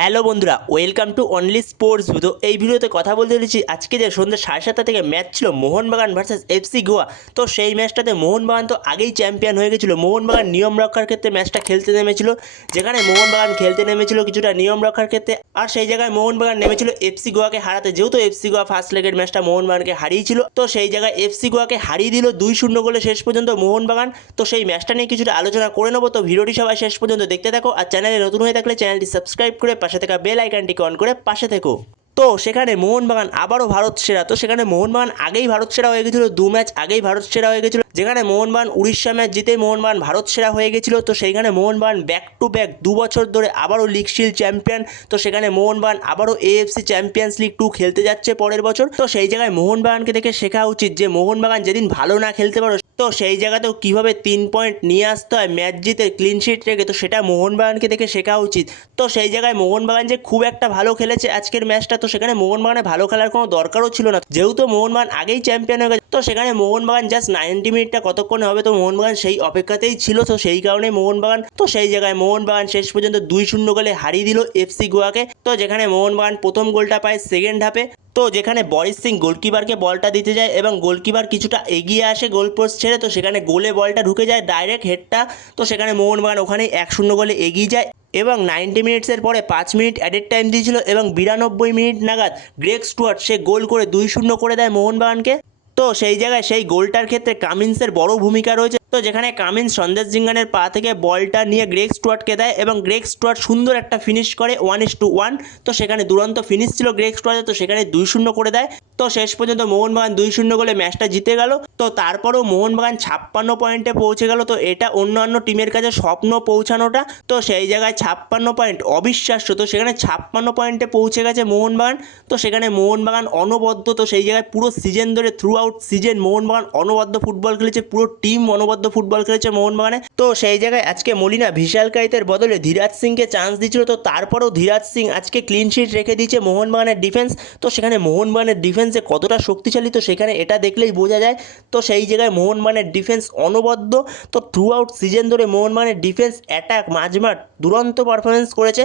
Hello বন্ধুরা welcome to only sports তো এই ভিডিওতে কথা বলতে চলেছি আজকে যে সন্ধ্যে সাড়ে সাতটা থেকে ম্যাচ ছিল মোহনবাগান ভার্সেস এফসি গোয়া তো সেই ম্যাচটাতে মোহনবাগান তো আগেই চ্যাম্পিয়ন হয়ে গেছিল। মোহনবাগান নিয়ম রক্ষার ক্ষেত্রে ম্যাচটা খেলতে নেমেছিল, যেখানে মোহনবাগান খেলতে নেমেছিল কিছুটা নিয়ম রক্ষার ক্ষেত্রে। আর সেই জায়গায় মোহনবাগান নেমেছিল এফসি গোয়াকে হারাতে। যেহেতু এফসি গোয়া ফার্স্ট লেগের ম্যাচটা মোহনবাগানকে হারিয়েছিল, তো সেই জায়গায় এফসি গোয়াকে হারিয়ে দিল দুই শূন্য গোলে শেষ পর্যন্ত মোহনবাগান। তো সেই ম্যাচটা নিয়ে কিছুটা আলোচনা করে নেব। তো ভিডিওটি সবাই শেষ পর্যন্ত দেখতে থাকো। আর চ্যানেলে নতুন হয়ে থাকলে চ্যানেলটি সাবস্ক্রাইব করে পাশে থাকা বেল আইকনটিকে অন করে পাশে থেকো। তো সেখানে মোহনবাগান আবারও ভারত সেরা। তো সেখানে মোহনবাগান আগেই ভারত সেরা হয়ে গেছিল, দু ম্যাচ আগেই ভারত সেরা হয়ে গেছিল। যেখানে মোহনবাগান উড়িষ্যা ম্যাচ জিতেই মোহনবাগান ভারত সেরা হয়ে গেছিল, তো সেইখানে মোহনবাগান ব্যাক টু ব্যাক দু বছর ধরে আবারও লিগ শিল্ড চ্যাম্পিয়ন তো সেখানে মোহনবাগান আবারও এএফসি চ্যাম্পিয়ন্স লিগ টু খেলতে যাচ্ছে পরের বছর। তো সেই জায়গায় মোহনবাগানকে দেখে শেখা উচিত যে, মোহনবাগান যেদিন ভালো না খেলতে পারো তো সেই জায়গাতেও কীভাবে তিন পয়েন্ট নিয়ে আসতে হয় ম্যাচ জিতে ক্লিন শিট রেখে, তো সেটা মোহনবাগানকে দেখে শেখা উচিত। তো সেই জায়গায় মোহনবাগান যে খুব একটা ভালো খেলেছে আজকের ম্যাচটা, তো সেখানে মোহনবাগানে ভালো খেলার কোনো দরকারও ছিল না। যেহেতু মোহনবাগান আগেই চ্যাম্পিয়ন হয়ে গেছে, তো সেখানে মোহনবাগান জাস্ট নাইনটি মিনিটটা কতক্ষণে হবে, তো মোহনবাগান সেই অপেক্ষাতেই ছিল। তো সেই কারণে মোহনবাগান, তো সেই জায়গায় মোহনবাগান শেষ পর্যন্ত দুই শূন্য গোলে হারিয়ে দিল এফসি গোয়াকে। তো যেখানে মোহনবাগান প্রথম গোলটা পায় সেকেন্ড হাফে তো যেখানে বরিস সিং গোলকিপারকে বলটা দিতে যায় এবং গোলকিপার কিছুটা এগিয়ে আসে গোল পোস্ট ছেড়ে, তো সেখানে গোলে বলটা ঢুকে যায় ডাইরেক্ট হেডটা তো সেখানে মোহনবাগান ওখানেই এক শূন্য গোলে এগিয়ে যায় এবং নাইনটি মিনিটসের পরে পাঁচ মিনিট অ্যাডেড টাইম দিয়েছিল এবং বিরানব্বই মিনিট নাগাদ গ্রেক স্টুয়ার্ট, সে গোল করে দুই শূন্য করে দেয় মোহনবাগানকে। তো সেই জায়গায় সেই গোলটার ক্ষেত্রে কামিন্সের বড় ভূমিকা রয়েছে। তো যেখানে কামিন সন্দেশ জিঙ্গানের পা থেকে বলটা নিয়ে গ্রেক স্টুয়ার্টকে দেয় এবং গ্রেক স্টুয়ার্ট সুন্দর একটা ফিনিশ করে ওয়ান ইস টু ওয়ান তো সেখানে দুরন্ত ফিনিশ ছিল গ্রেক স্টুয়ার্টের, তো সেখানে দুই শূন্য করে দেয়। তো শেষ পর্যন্ত মোহনবাগান দুই শূন্য গোলে ম্যাচটা জিতে গেল। তো তারপরেও মোহনবাগান ছাপ্পান্ন পয়েন্টে পৌঁছে গেল। তো এটা অন্যান্য টিমের কাছে স্বপ্ন পৌঁছানোটা। তো সেই জায়গায় ছাপ্পান্ন পয়েন্ট অবিশ্বাস্য। তো সেখানে ছাপ্পান্ন পয়েন্টে পৌঁছে গেছে মোহনবাগান। তো সেখানে মোহনবাগান অনবদ্য। তো সেই জায়গায় পুরো সিজন ধরে থ্রু আউট সিজন মোহনবাগান অনবদ্য ফুটবল খেলেছে। পুরো টিম অনবদ্য। ফুটবল খেলেছে মোহনবাগানে। তো সেই জায়গায় আজকে মলিনা বিশাল কাইতের বদলে ধীরাজ সিংকে চান্স দিচ্ছিল তো তারপরেও ধীরাজ সিং আজকে ক্লিন শিট রেখে দিয়েছে মোহনবাগানের ডিফেন্স তো সেখানে মোহনবাগানের ডিফেন্সে কতটা শক্তিশালী, তো সেখানে এটা দেখলেই বোঝা যায়। তো সেই জায়গায় মোহনবাগানের ডিফেন্স অনবদ্য। তো থ্রু আউট সিজন ধরে মোহনবাগানের ডিফেন্স অ্যাটাক মাঝমাঠ দুরন্ত পারফরমেন্স করেছে।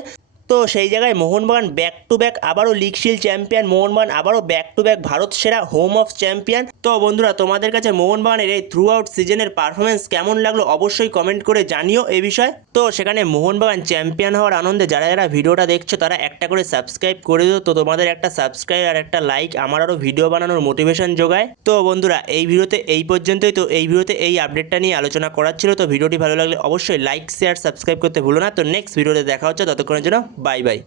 তো সেই জায়গায় মোহনবাগান ব্যাক টু ব্যাক আবারও লিগ শিল চ্যাম্পিয়ন মোহনবাগান আবারও ব্যাক টু ব্যাক ভারত সেরা হোম অফ চ্যাম্পিয়ন তো বন্ধুরা, তোমাদের কাছে মোহনবাগানের এই থ্রু আউট সিজনের পারফরমেন্স কেমন লাগল অবশ্যই কমেন্ট করে জানিও এ বিষয়ে। তো সেখানে মোহনবাগান চ্যাম্পিয়ন হওয়ার আনন্দে যারা যারা ভিডিওটা দেখছ, তারা একটা করে সাবস্ক্রাইব করে দিও। তো তোমাদের একটা সাবস্ক্রাইব আর একটা লাইক আমার আরও ভিডিও বানানোর মোটিভেশন যোগায়। তো বন্ধুরা, এই ভিডিওতে এই পর্যন্তই। তো এই ভিডিওতে এই আপডেটটা নিয়ে আলোচনা করার ছিল। তো ভিডিওটি ভালো লাগলে অবশ্যই লাইক শেয়ার সাবস্ক্রাইব করতে ভুলো না। তো নেক্সট ভিডিওতে দেখা হচ্ছে। ততক্ষণের জন্য বাই বাই